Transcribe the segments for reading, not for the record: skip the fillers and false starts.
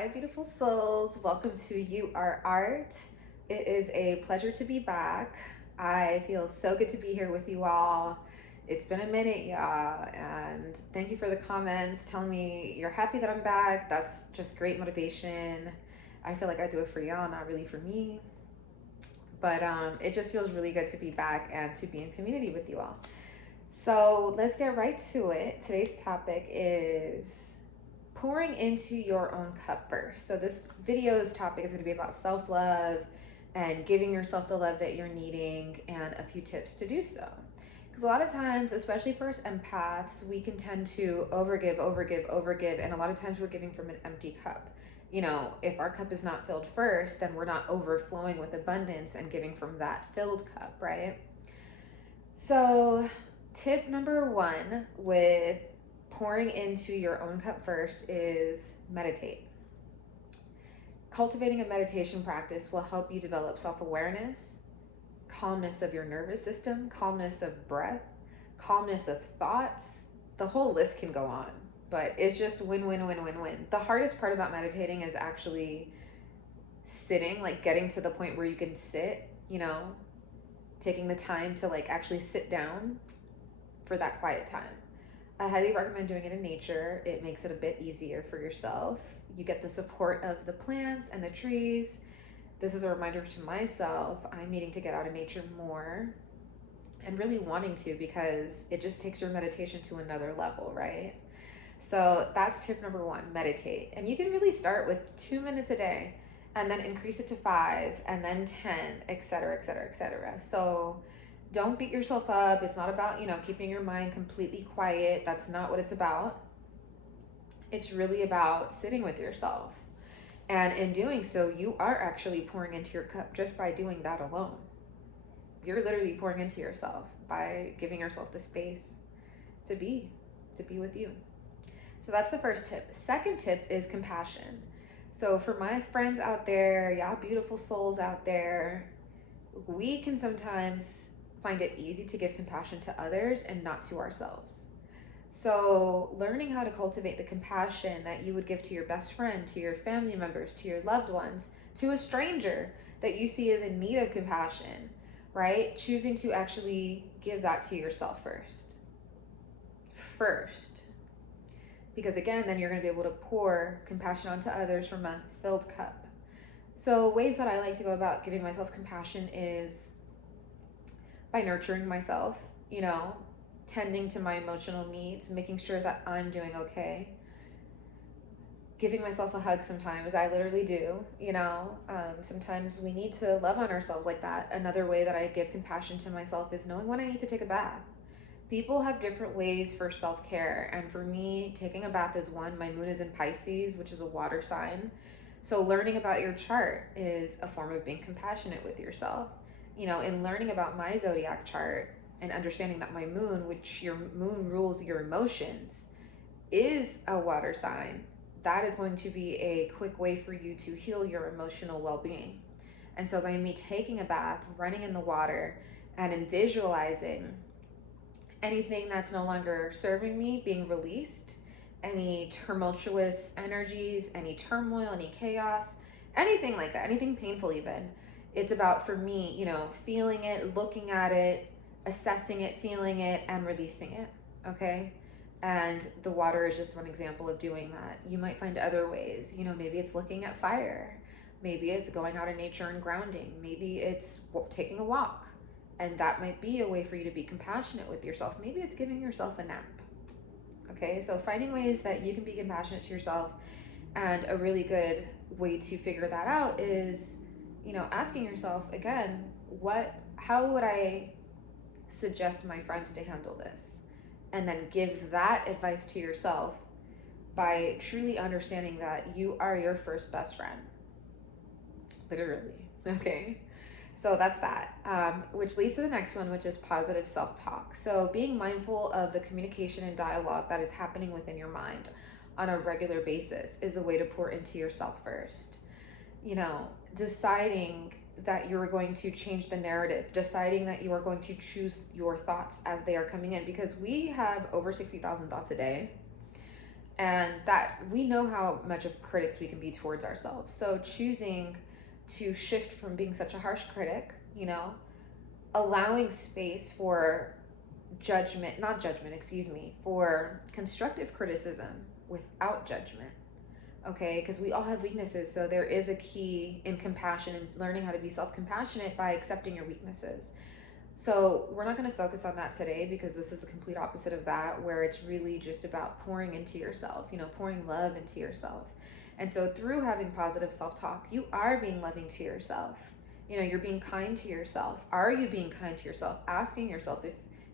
Hi, beautiful souls. Welcome to You Are Art. It is a pleasure to be back. I feel so good to be here with you all. It's been a minute, y'all, and thank you for the comments telling me you're happy that I'm back. That's just great motivation. I feel like I do it for y'all, not really for me. But it just feels really good to be back and to be in community with you all. So let's get right to it. Today's topic is pouring into your own cup first. So this video's topic is going to be about self-love and giving yourself the love that you're needing and a few tips to do so. Because a lot of times, especially for us empaths, we can tend to overgive, and a lot of times we're giving from an empty cup. You know, if our cup is not filled first, then we're not overflowing with abundance and giving from that filled cup, right? So tip number one with pouring into your own cup first is meditate. Cultivating a meditation practice will help you develop self-awareness, calmness of your nervous system, calmness of breath, calmness of thoughts. The whole list can go on, but it's just win, win, win, win, win. The hardest part about meditating is actually sitting, like getting to the point where you can sit, you know, taking the time to like actually sit down for that quiet time. I highly recommend doing it in nature. It makes it a bit easier for yourself. You get the support of the plants and the trees. This is a reminder to myself, I'm needing to get out of nature more and really wanting to, because it just takes your meditation to another level, right? So that's tip number one, meditate. And you can really start with 2 minutes a day and then increase it to 5 and then 10, etc., etc., etc. So don't beat yourself up. It's not about, you know, keeping your mind completely quiet. That's not what it's about. It's really about sitting with yourself. And in doing so, you are actually pouring into your cup just by doing that alone. You're literally pouring into yourself by giving yourself the space to be with you. So that's the first tip. Second tip is compassion. So for my friends out there, y'all beautiful souls out there, we can sometimes find it easy to give compassion to others and not to ourselves. So learning how to cultivate the compassion that you would give to your best friend, to your family members, to your loved ones, to a stranger that you see is in need of compassion, right? Choosing to actually give that to yourself first. Because again, then you're going to be able to pour compassion onto others from a filled cup. So ways that I like to go about giving myself compassion is by nurturing myself, you know, tending to my emotional needs, making sure that I'm doing okay. Giving myself a hug sometimes, I literally do, you know. Sometimes we need to love on ourselves like that. Another way that I give compassion to myself is knowing when I need to take a bath. People have different ways for self-care, and for me, taking a bath is one. My moon is in Pisces, which is a water sign. So learning about your chart is a form of being compassionate with yourself. You know, in learning about my zodiac chart and understanding that my moon, which your moon rules your emotions, is a water sign, that is going to be a quick way for you to heal your emotional well-being. And so by me taking a bath, running in the water, and in visualizing anything that's no longer serving me being released, any tumultuous energies, any turmoil, any chaos, anything like that, anything painful even, it's about, for me, you know, feeling it, looking at it, assessing it, feeling it, and releasing it, okay? And the water is just one example of doing that. You might find other ways, you know, maybe it's looking at fire, maybe it's going out in nature and grounding, maybe it's taking a walk, and that might be a way for you to be compassionate with yourself. Maybe it's giving yourself a nap, okay? So finding ways that you can be compassionate to yourself, and a really good way to figure that out is, you know, asking yourself again, how would I suggest my friends to handle this? And then give that advice to yourself by truly understanding that you are your first best friend, literally, okay? So that's that, which leads to the next one, which is positive self-talk. So being mindful of the communication and dialogue that is happening within your mind on a regular basis is a way to pour into yourself first. You know, deciding that you're going to change the narrative, deciding that you are going to choose your thoughts as they are coming in, because we have over 60,000 thoughts a day. And that we know how much of critics we can be towards ourselves. So choosing to shift from being such a harsh critic, allowing space for not judgment, excuse me, for constructive criticism without judgment. Okay, because we all have weaknesses. So there is a key in compassion and learning how to be self-compassionate by accepting your weaknesses. So we're not going to focus on that today, because this is the complete opposite of that, where it's really just about pouring into yourself, pouring love into yourself. And so through having positive self-talk, you are being loving to yourself. You're being kind to yourself. Are you being kind to yourself? Asking yourself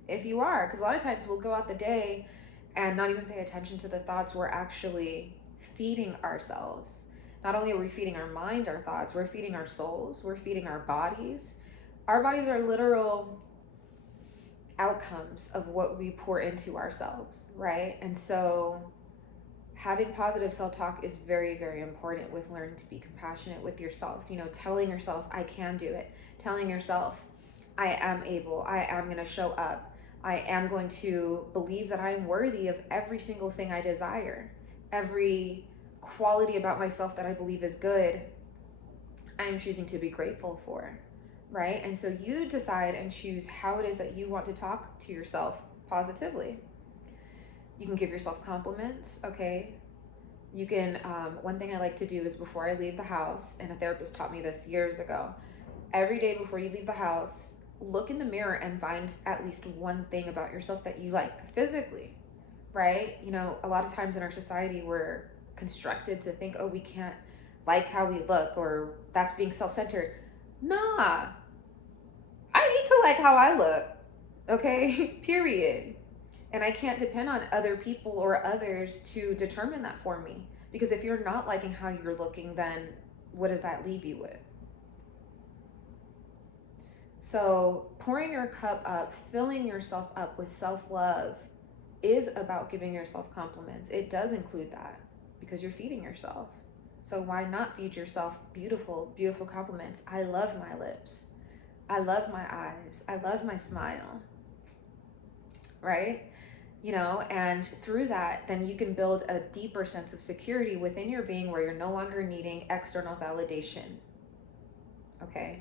if you are, because a lot of times we'll go out the day and not even pay attention to the thoughts we're actually feeding ourselves. Not only are we feeding our mind our thoughts, we're feeding our souls, we're feeding our bodies. Our bodies are literal outcomes of what we pour into ourselves, right? And so having positive self-talk is very, very important with learning to be compassionate with yourself. Telling yourself, I can do it. Telling yourself, I am able. I am going to show up. I am going to believe that I'm worthy of every single thing I desire. Every quality about myself that I believe is good, I am choosing to be grateful for. Right? And so you decide and choose how it is that you want to talk to yourself positively. You can give yourself compliments, okay? You can, one thing I like to do is before I leave the house, and a therapist taught me this years ago, every day before you leave the house, look in the mirror and find at least one thing about yourself that you like physically, right? A lot of times in our society, we're constructed to think, oh, we can't like how we look, or that's being self-centered. Nah, I need to like how I look, okay? Period. And I can't depend on other people or others to determine that for me. Because if you're not liking how you're looking, then what does that leave you with? So pouring your cup up, filling yourself up with self-love is about giving yourself compliments. It does include that, because you're feeding yourself. So why not feed yourself beautiful, beautiful compliments? I love my lips. I love my eyes. I love my smile. Right? And through that, then you can build a deeper sense of security within your being, where you're no longer needing external validation. Okay?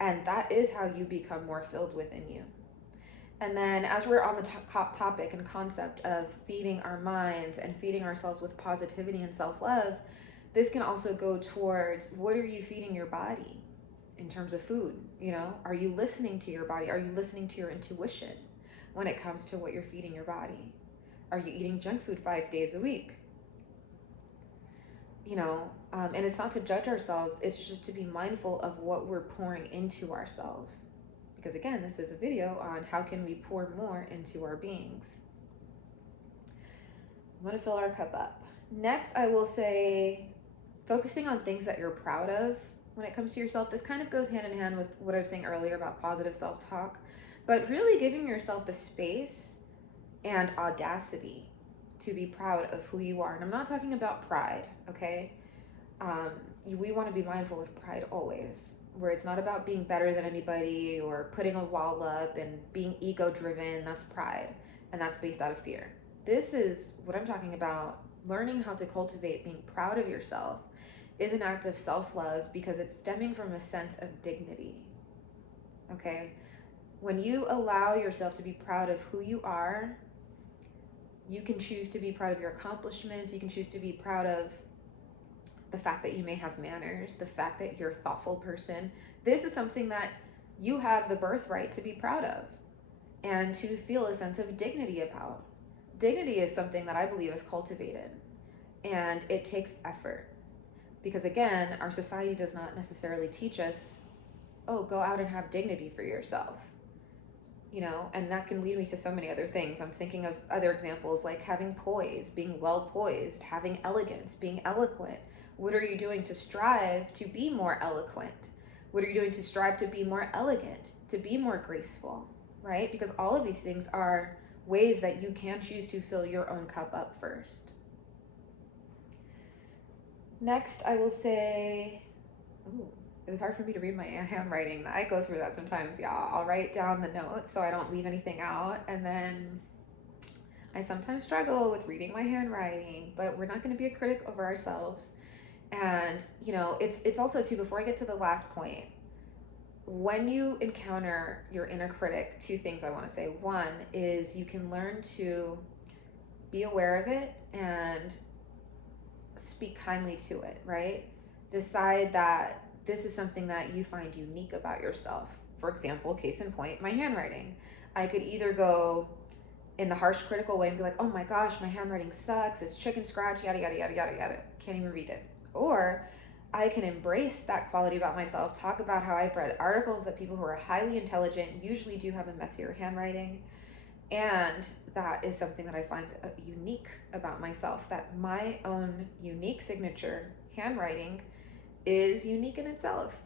And that is how you become more filled within you. And then as we're on the top topic and concept of feeding our minds and feeding ourselves with positivity and self-love, this can also go towards, what are you feeding your body in terms of food? Are you listening to your body? Are you listening to your intuition when it comes to what you're feeding your body? Are you eating junk food 5 days a week? And it's not to judge ourselves. It's just to be mindful of what we're pouring into ourselves. Because again, this is a video on how can we pour more into our beings. I'm going to fill our cup up. Next, I will say, focusing on things that you're proud of when it comes to yourself. This kind of goes hand in hand with what I was saying earlier about positive self-talk, but really giving yourself the space and audacity to be proud of who you are. And I'm not talking about pride, okay? We want to be mindful of pride always, where it's not about being better than anybody or putting a wall up and being ego-driven. That's pride, and that's based out of fear. This is what I'm talking about. Learning how to cultivate being proud of yourself is an act of self-love, because it's stemming from a sense of dignity, okay? When you allow yourself to be proud of who you are, you can choose to be proud of your accomplishments. You can choose to be proud of the fact that you may have manners, the fact that you're a thoughtful person. This is something that you have the birthright to be proud of and to feel a sense of dignity about. Dignity is something that I believe is cultivated, and it takes effort. Because again, our society does not necessarily teach us, oh, go out and have dignity for yourself. And that can lead me to so many other things. I'm thinking of other examples like having poise, being well poised, having elegance, being eloquent. What are you doing to strive to be more eloquent? What are you doing to strive to be more elegant, to be more graceful, right? Because all of these things are ways that you can choose to fill your own cup up first. Next, I will say, it was hard for me to read my handwriting. I go through that sometimes, y'all. I'll write down the notes so I don't leave anything out. And then I sometimes struggle with reading my handwriting, but we're not going to be a critic over ourselves. And, you know, it's also too, before I get to the last point, when you encounter your inner critic, two things I want to say. One is you can learn to be aware of it and speak kindly to it, right? Decide that this is something that you find unique about yourself. For example, case in point, my handwriting. I could either go in the harsh critical way and be like, oh my gosh, my handwriting sucks, it's chicken scratch, yada yada yada yada yada, can't even read it. Or I can embrace that quality about myself, talk about how I've read articles that people who are highly intelligent usually do have a messier handwriting, and that is something that I find unique about myself, that my own unique signature handwriting is unique in itself.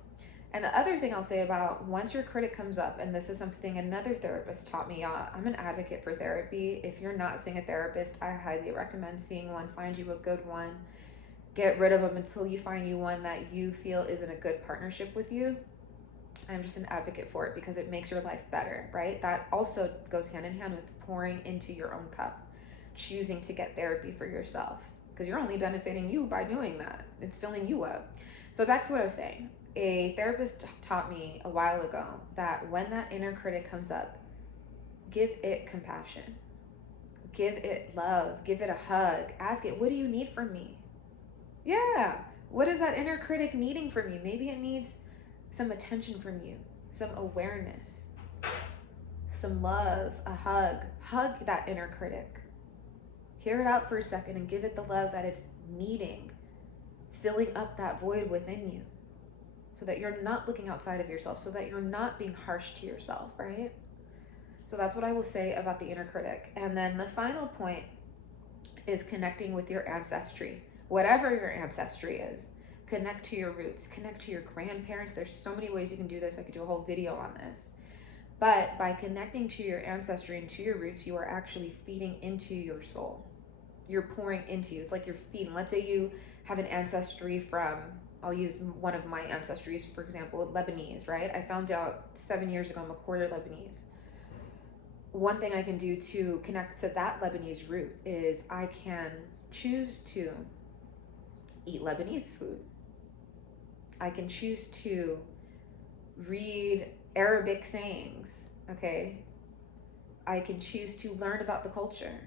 And the other thing I'll say about once your critic comes up, and this is something another therapist taught me, I'm an advocate for therapy. If you're not seeing a therapist, I highly recommend seeing one. Find you a good one. Get rid of them until you find you one that you feel is in a good partnership with you. I'm just an advocate for it because it makes your life better, right? That also goes hand in hand with pouring into your own cup, choosing to get therapy for yourself, because you're only benefiting you by doing that. It's filling you up. So back to what I was saying. A therapist taught me a while ago that when that inner critic comes up, give it compassion, give it love, give it a hug, ask it, what do you need from me? Yeah, what is that inner critic needing from you? Maybe it needs some attention from you, some awareness, some love, a hug. Hug that inner critic. Hear it out for a second and give it the love that it's needing, filling up that void within you, so that you're not looking outside of yourself, so that you're not being harsh to yourself, right? So that's what I will say about the inner critic. And then the final point is connecting with your ancestry. Whatever your ancestry is, connect to your roots, connect to your grandparents. There's so many ways you can do this. I could do a whole video on this. But by connecting to your ancestry and to your roots, you are actually feeding into your soul. You're pouring into you. It's like you're feeding. Let's say you have an ancestry from, I'll use one of my ancestries, for example, Lebanese, right? I found out 7 years ago I'm a quarter Lebanese. One thing I can do to connect to that Lebanese root is I can choose to eat Lebanese food. I can choose to read Arabic sayings, okay? I can choose to learn about the culture.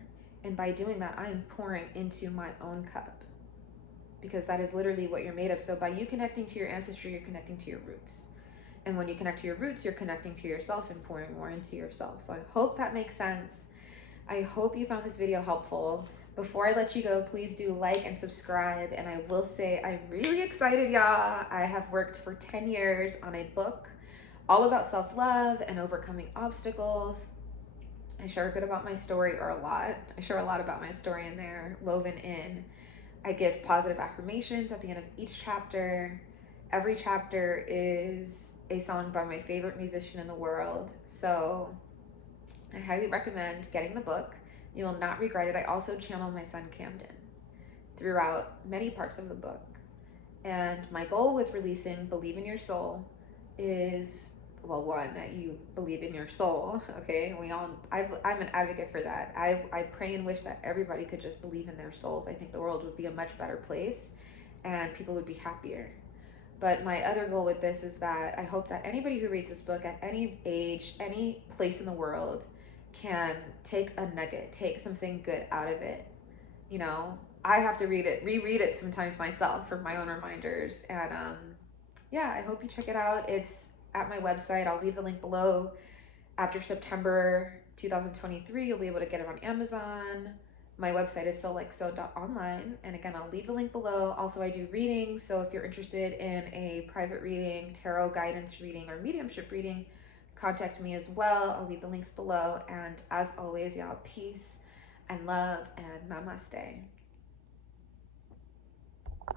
And by doing that, I am pouring into my own cup, because that is literally what you're made of. So by you connecting to your ancestry, you're connecting to your roots. And when you connect to your roots, you're connecting to yourself and pouring more into yourself. So I hope that makes sense. I hope you found this video helpful. Before I let you go, please do like and subscribe. And I will say, I'm really excited, y'all. I have worked for 10 years on a book all about self-love and overcoming obstacles. I share a bit about my story, or a lot. I share a lot about my story in there, woven in. I give positive affirmations at the end of each chapter. Every chapter is a song by my favorite musician in the world. So I highly recommend getting the book. You will not regret it. I also channel my son Camden throughout many parts of the book. And my goal with releasing Believe in Your Soul is, well, one, that you believe in your soul, okay? I'm an advocate for that. I pray and wish that everybody could just believe in their souls. I think the world would be a much better place and people would be happier. But my other goal with this is that I hope that anybody who reads this book at any age, any place in the world, can take a nugget, take something good out of it. You know, I have to reread it sometimes myself for my own reminders. And yeah, I hope you check it out. It's at my website. I'll leave the link below. After September 2023, you'll be able to get it on Amazon. My website is XOXO.online. And again, I'll leave the link below. Also, I do readings. So if you're interested in a private reading, tarot guidance reading, or mediumship reading, contact me as well. I'll leave the links below. And as always, y'all, peace and love and namaste.